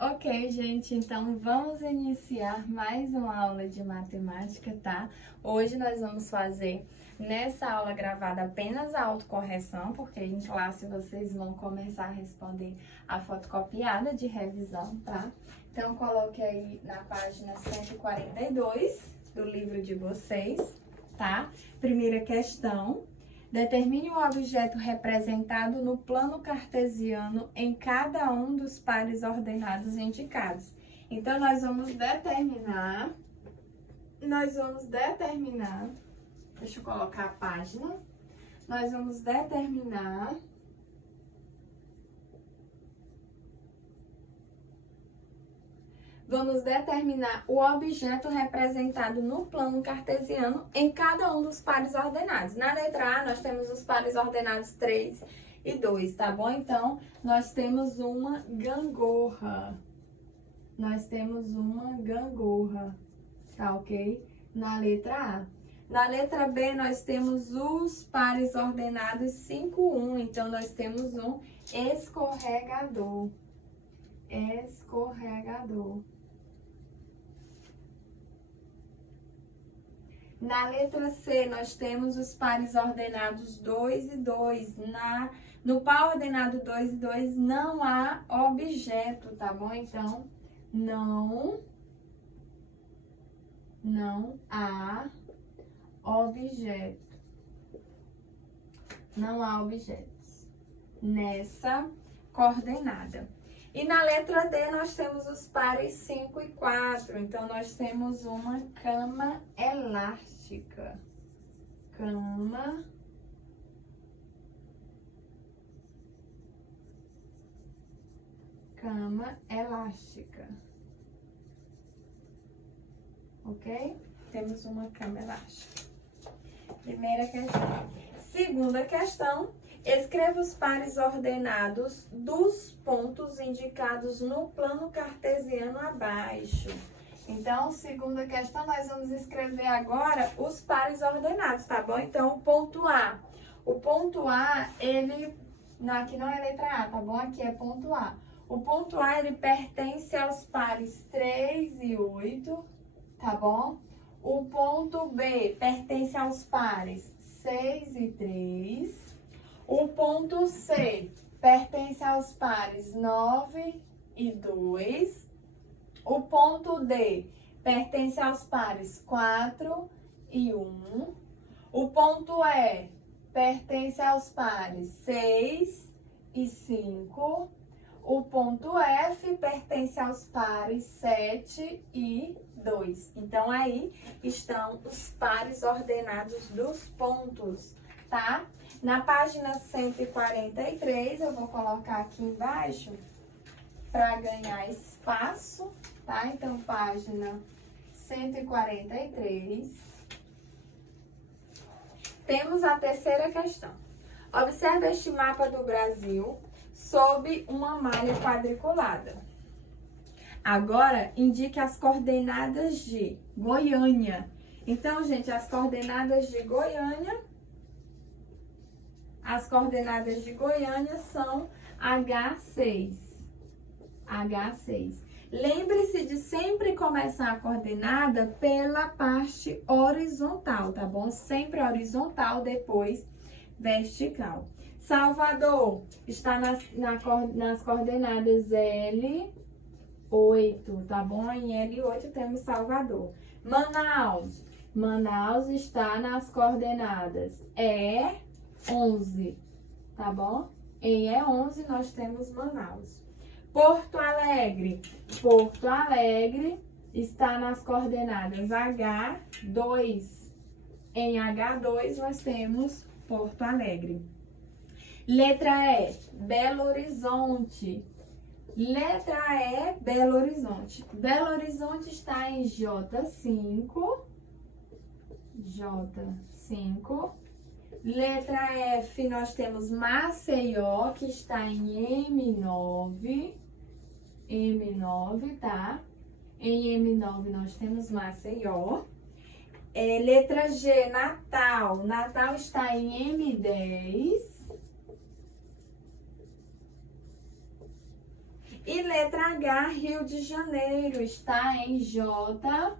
Ok, gente, então vamos iniciar mais uma aula de matemática, tá? Hoje nós vamos fazer nessa aula gravada apenas a autocorreção, porque em classe vocês vão começar a responder a fotocopiada de revisão, tá? Então coloque aí na página 142 do livro de vocês, tá? Primeira questão. Determine o objeto representado no plano cartesiano em cada um dos pares ordenados indicados. Então, nós vamos determinar, deixa eu colocar a página, nós vamos determinar o objeto representado no plano cartesiano em cada um dos pares ordenados. Na letra A, nós temos os pares ordenados 3 e 2, tá bom? Então, nós temos uma gangorra. Tá ok? Na letra A. Na letra B, nós temos os pares ordenados 5, 1. Então, nós temos um escorregador. Na letra C, nós temos os pares ordenados 2 e 2. No par ordenado 2 e 2 não há objeto, tá bom? Então, não há objeto. Não há objetos nessa coordenada. E na letra D, nós temos os pares 5 e 4. Então, nós temos uma cama elástica. Cama elástica. Ok? Temos uma cama elástica. Primeira questão. Segunda questão. Escreva os pares ordenados dos pontos indicados no plano cartesiano abaixo. Então, segunda questão, nós vamos escrever agora os pares ordenados, tá bom? Então, o ponto A. O ponto A, aqui não é letra A, tá bom? Aqui é ponto A. O ponto A, ele pertence aos pares 3 e 8, tá bom? O ponto B pertence aos pares 6 e 3. O ponto C pertence aos pares 9 e 2. O ponto D pertence aos pares 4 e 1. O ponto E pertence aos pares 6 e 5. O ponto F pertence aos pares 7 e 2. Então, aí estão os pares ordenados dos pontos, tá? Na página 143, eu vou colocar aqui embaixo para ganhar espaço, tá? Então, página 143. Temos a terceira questão. Observe este mapa do Brasil sob uma malha quadriculada. Agora, indique as coordenadas de Goiânia. Então, gente, as coordenadas de Goiânia são H6. Lembre-se de sempre começar a coordenada pela parte horizontal, tá bom? Sempre horizontal, depois vertical. Salvador está nas coordenadas L8, tá bom? Em L8 temos Salvador. Manaus está nas coordenadas E11, tá bom? Em E11 nós temos Manaus. Porto Alegre está nas coordenadas H2. Em H2 nós temos Porto Alegre. Letra E, Belo Horizonte. Belo Horizonte está em J5. Letra F, nós temos Maceió, que está em M9, tá? Em M9 nós temos Maceió. Letra G, Natal. Natal está em M10. E letra H, Rio de Janeiro, está em J4,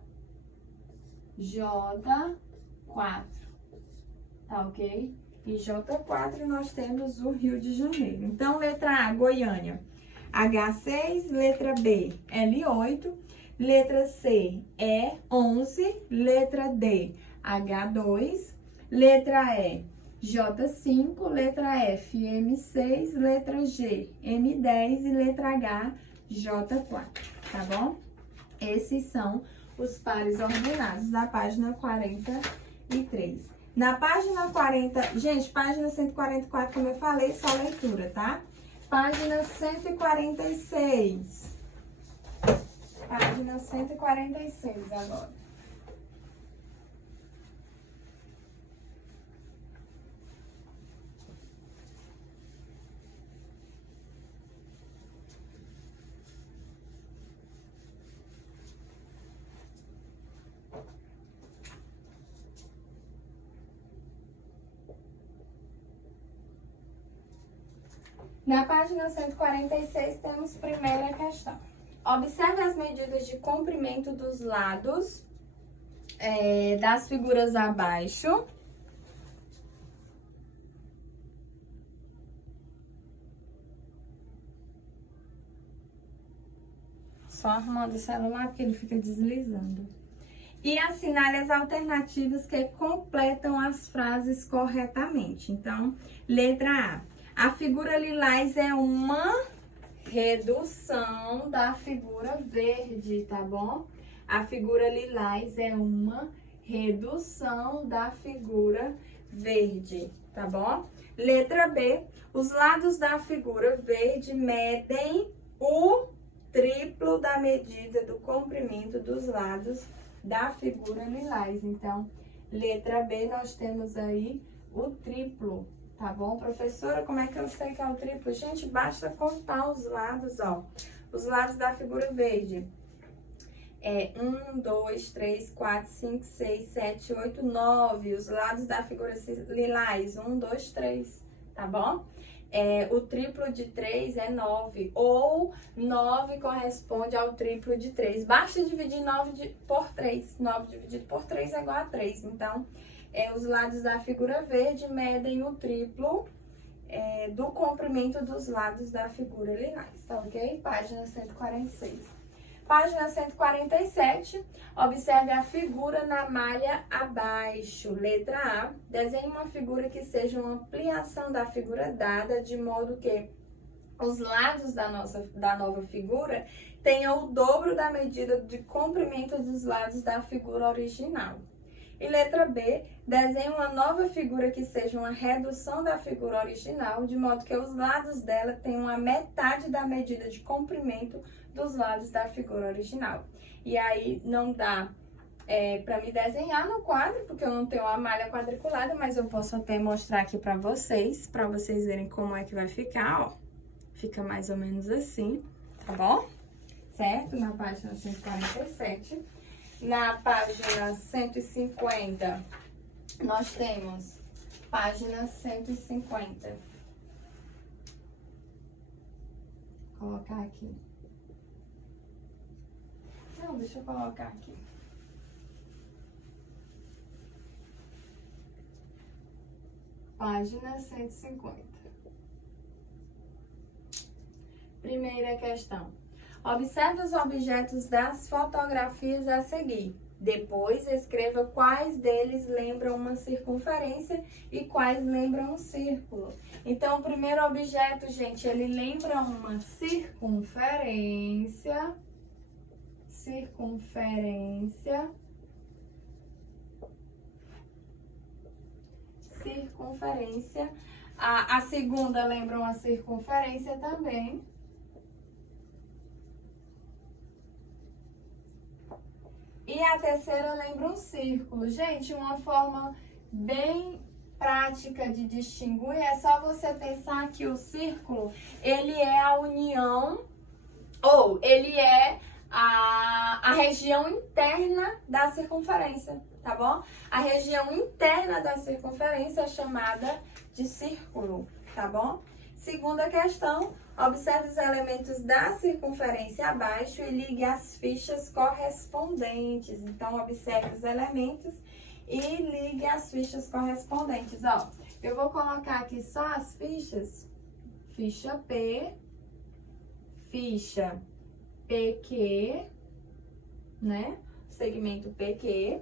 tá ok? Em J4 nós temos o Rio de Janeiro. Então, letra A, Goiânia, H6, letra B, L8, letra C, E11, letra D, H2, letra E, J5, letra F, M6, letra G, M10 e letra H, J4, tá bom? Esses são os pares ordenados da página 43. Na página 40, gente, página 144, como eu falei, só leitura, tá? Página 146. Página 146 agora. Na página 146, temos primeira questão. Observe as medidas de comprimento dos lados das figuras abaixo. Só arrumando o celular porque ele fica deslizando. E assinale as alternativas que completam as frases corretamente. Então, letra A. A figura lilás é uma redução da figura verde, tá bom? A figura lilás é uma redução da figura verde, tá bom? Letra B. Os lados da figura verde medem o triplo da medida do comprimento dos lados da figura lilás. Então, letra B, nós temos aí o triplo. Tá bom, professora? Como é que eu sei que é o triplo? Gente, basta contar os lados, ó. Os lados da figura verde. 1, 2, 3, 4, 5, 6, 7, 8, 9. Os lados da figura lilás. 1, 2, 3. Tá bom? O triplo de 3 é 9. Ou 9 corresponde ao triplo de 3. Basta dividir 9 por 3. 9 dividido por 3 é igual a 3. Então, os lados da figura verde medem o triplo do comprimento dos lados da figura lilás, tá ok? Página 146. Página 147, observe a figura na malha abaixo. Letra A, desenhe uma figura que seja uma ampliação da figura dada, de modo que os lados da nova figura tenham o dobro da medida de comprimento dos lados da figura original. E letra B, desenhe uma nova figura que seja uma redução da figura original, de modo que os lados dela tenham a metade da medida de comprimento dos lados da figura original. E aí não dá para me desenhar no quadro, porque eu não tenho a malha quadriculada, mas eu posso até mostrar aqui para vocês verem como é que vai ficar, ó. Fica mais ou menos assim, tá bom? Certo? Na página 147. Na página 150, nós temos página 150. Vou colocar aqui. Não, deixa eu colocar aqui. Página 150. Primeira questão. Observe os objetos das fotografias a seguir. Depois, escreva quais deles lembram uma circunferência e quais lembram um círculo. Então, o primeiro objeto, gente, ele lembra uma circunferência. Circunferência. A segunda lembra uma circunferência também. E a terceira lembra um círculo. Gente, uma forma bem prática de distinguir é só você pensar que o círculo, ele é a união, ou ele é a região interna da circunferência, tá bom? A região interna da circunferência é chamada de círculo, tá bom? Segunda questão, observe os elementos da circunferência abaixo e ligue as fichas correspondentes. Então, observe os elementos e ligue as fichas correspondentes. Ó, eu vou colocar aqui só as fichas. Ficha P, ficha PQ, né? Segmento PQ,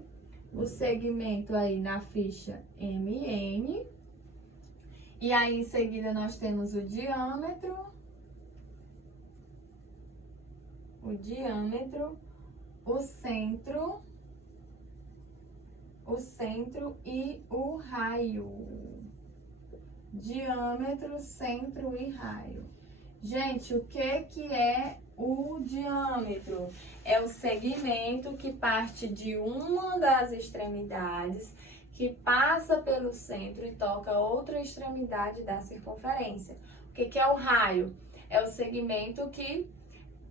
o segmento aí na ficha MN. E aí, em seguida, nós temos o diâmetro, o centro e o raio. Diâmetro, centro e raio. Gente, o que é o diâmetro? É o segmento que parte de uma das extremidades, que passa pelo centro e toca outra extremidade da circunferência. O que é o raio? É o segmento que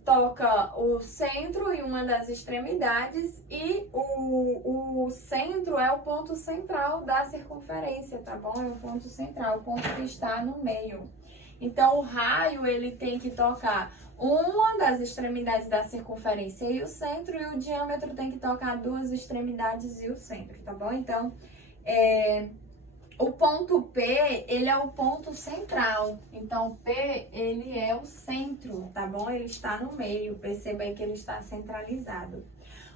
toca o centro e uma das extremidades e o centro é o ponto central da circunferência, tá bom? É o ponto central, o ponto que está no meio. Então, o raio, ele tem que tocar uma das extremidades da circunferência e o centro, e o diâmetro tem que tocar duas extremidades e o centro, tá bom? Então, o ponto P, ele é o ponto central. Então, P, ele é o centro, tá bom? Ele está no meio, perceba aí que ele está centralizado.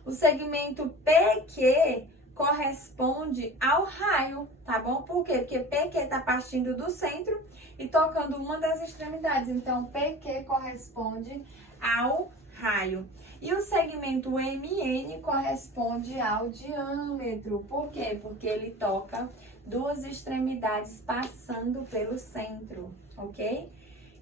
O segmento PQ corresponde ao raio, tá bom? Por quê? Porque PQ está partindo do centro e tocando uma das extremidades. Então, PQ corresponde ao raio. E o segmento MN corresponde ao diâmetro. Por quê? Porque ele toca duas extremidades passando pelo centro, ok?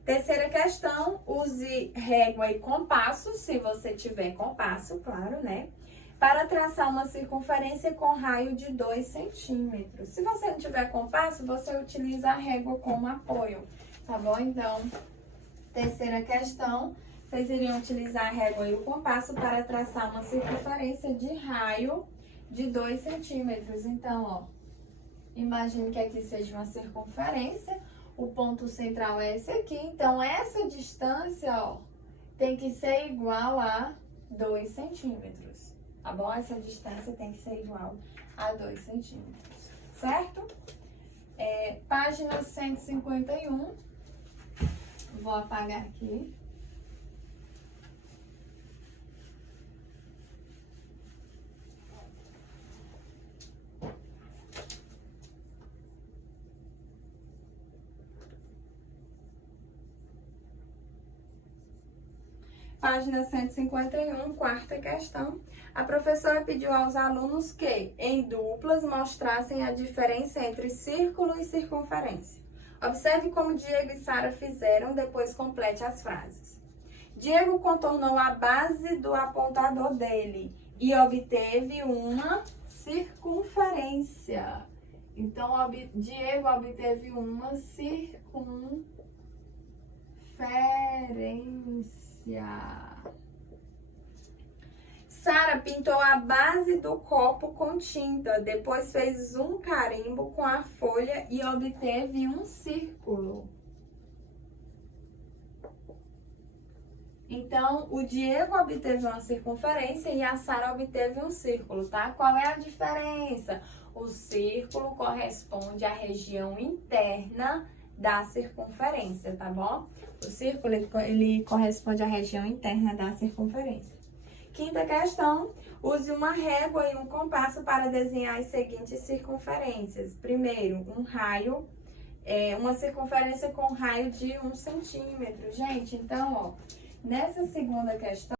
Terceira questão, use régua e compasso, se você tiver compasso, claro, né? Para traçar uma circunferência com raio de 2 centímetros. Se você não tiver compasso, você utiliza a régua como apoio, tá bom? Então, terceira questão, vocês iriam utilizar a régua e o compasso para traçar uma circunferência de raio de 2 centímetros. Então, ó, imagine que aqui seja uma circunferência, o ponto central é esse aqui. Então, essa distância, ó, tem que ser igual a 2 centímetros, tá bom? Essa distância tem que ser igual a 2 centímetros, certo? Página 151, vou apagar aqui. Página 151, quarta questão. A professora pediu aos alunos que, em duplas, mostrassem a diferença entre círculo e circunferência. Observe como Diego e Sara fizeram, depois complete as frases. Diego contornou a base do apontador dele e obteve uma circunferência. Então, Diego obteve uma circunferência. Sara pintou a base do copo com tinta, depois fez um carimbo com a folha e obteve um círculo. Então, o Diego obteve uma circunferência e a Sara obteve um círculo, tá? Qual é a diferença? O círculo corresponde à região interna da circunferência, tá bom? O círculo, ele corresponde à região interna da circunferência. Quinta questão, use uma régua e um compasso para desenhar as seguintes circunferências. Primeiro, um raio, uma circunferência com raio de 1 centímetro. Gente, então, ó, nessa segunda questão,